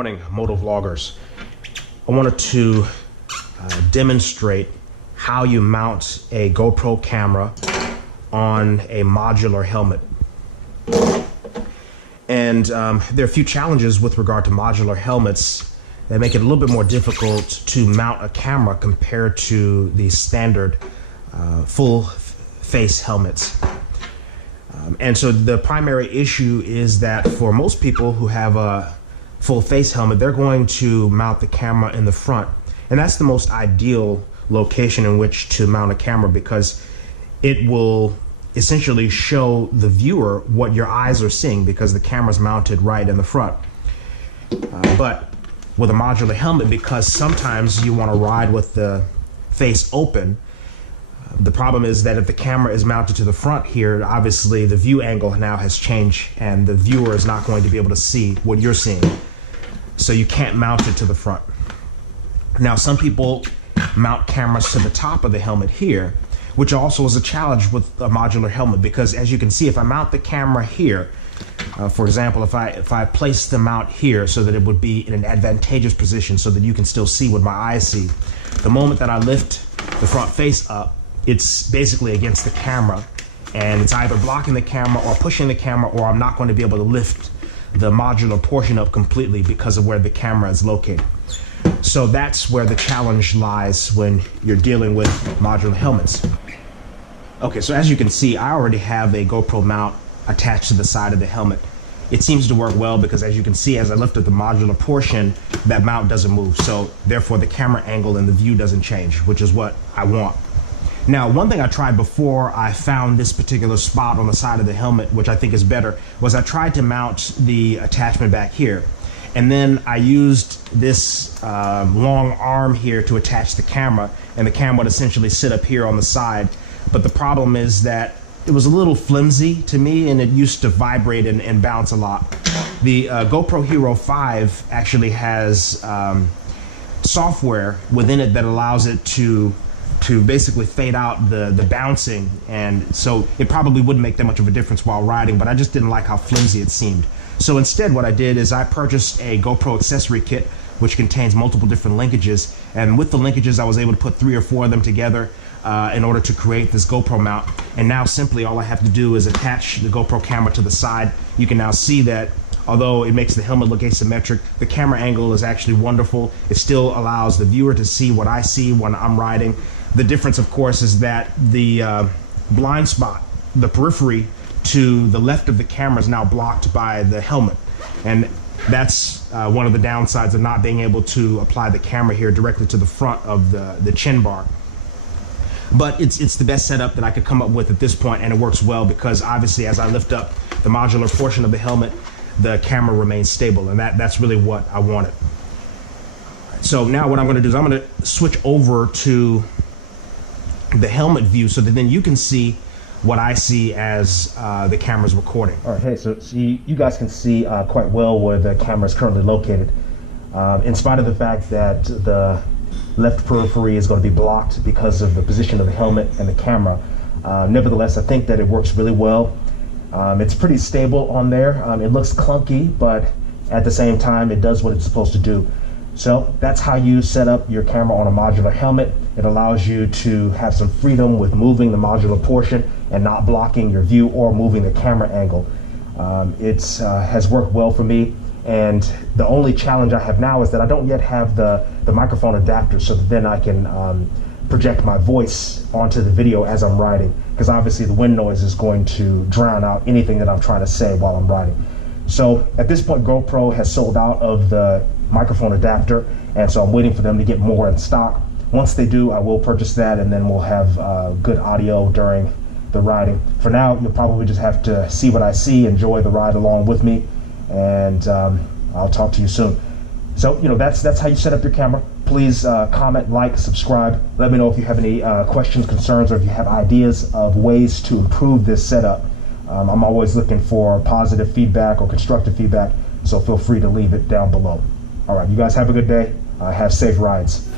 morning, moto vloggers. I wanted to demonstrate how you mount a GoPro camera on a modular helmet. And there are a few challenges with regard to modular helmets that make it a little bit more difficult to mount a camera compared to the standard full face helmets. And so the primary issue is that for most people who have a full face helmet, they're going to mount the camera in the front. And that's the most ideal location in which to mount a camera, because it will essentially show the viewer what your eyes are seeing, because the camera's mounted right in the front. But with a modular helmet, because sometimes you want to ride with the face open, the problem is that if the camera is mounted to the front here, obviously the view angle now has changed and the viewer is not going to be able to see what you're seeing. So you can't mount it to the front. Now, some people mount cameras to the top of the helmet here, which also is a challenge with a modular helmet, because as you can see, if I mount the camera here, for example, if I place the mount here so that it would be in an advantageous position so that you can still see what my eyes see, the moment that I lift the front face up, it's basically against the camera, and it's either blocking the camera or pushing the camera, or I'm not going to be able to lift the modular portion up completely because of where the camera is located. So that's where the challenge lies when you're dealing with modular helmets. Okay, so as you can see, I already have a GoPro mount attached to the side of the helmet. It seems to work well because, as you can see, as I lifted the modular portion, that mount doesn't move. So therefore the camera angle and the view doesn't change, which is what I want. Now, one thing I tried before I found this particular spot on the side of the helmet, which I think is better, was I tried to mount the attachment back here. And then I used this long arm here to attach the camera, and the camera would essentially sit up here on the side. But the problem is that it was a little flimsy to me, and it used to vibrate and bounce a lot. The GoPro Hero 5 actually has software within it that allows it to basically fade out the bouncing, and so it probably wouldn't make that much of a difference while riding, but I just didn't like how flimsy it seemed. So instead what I did is I purchased a GoPro Accessory kit, which contains multiple different linkages, and with the linkages I was able to put 3 or 4 of them together in order to create this GoPro mount. And now simply all I have to do is attach the GoPro camera to the side. You can now see that although it makes the helmet look asymmetric, the camera angle is actually wonderful. It still allows the viewer to see what I see when I'm riding. The difference, of course, is that the blind spot, the periphery to the left of the camera, is now blocked by the helmet. And that's one of the downsides of not being able to apply the camera here directly to the front of the chin bar. But it's the best setup that I could come up with at this point, and it works well because obviously as I lift up the modular portion of the helmet, the camera remains stable, and that's really what I wanted. So now what I'm going to do is I'm going to switch over to the helmet view so that then you can see what I see as the camera's recording. All right, hey, so you guys can see quite well where the camera is currently located. In spite of the fact that the left periphery is going to be blocked because of the position of the helmet and the camera, nevertheless, I think that it works really well. It's pretty stable on there. It looks clunky, but at the same time, it does what it's supposed to do. So that's how you set up your camera on a modular helmet. It allows you to have some freedom with moving the modular portion and not blocking your view or moving the camera angle. It has worked well for me, and the only challenge I have now is that I don't yet have the microphone adapter, so that then I can project my voice onto the video as I'm riding, because obviously the wind noise is going to drown out anything that I'm trying to say while I'm riding. So at this point, GoPro has sold out of the microphone adapter, and so I'm waiting for them to get more in stock. Once they do, I will purchase that, and then we'll have good audio during the riding. For now, you'll probably just have to see what I see, enjoy the ride along with me, and I'll talk to you soon. So, that's how you set up your camera. Please comment, like, subscribe. Let me know if you have any questions, concerns, or if you have ideas of ways to improve this setup. I'm always looking for positive feedback or constructive feedback, so feel free to leave it down below. All right, you guys have a good day. Have safe rides.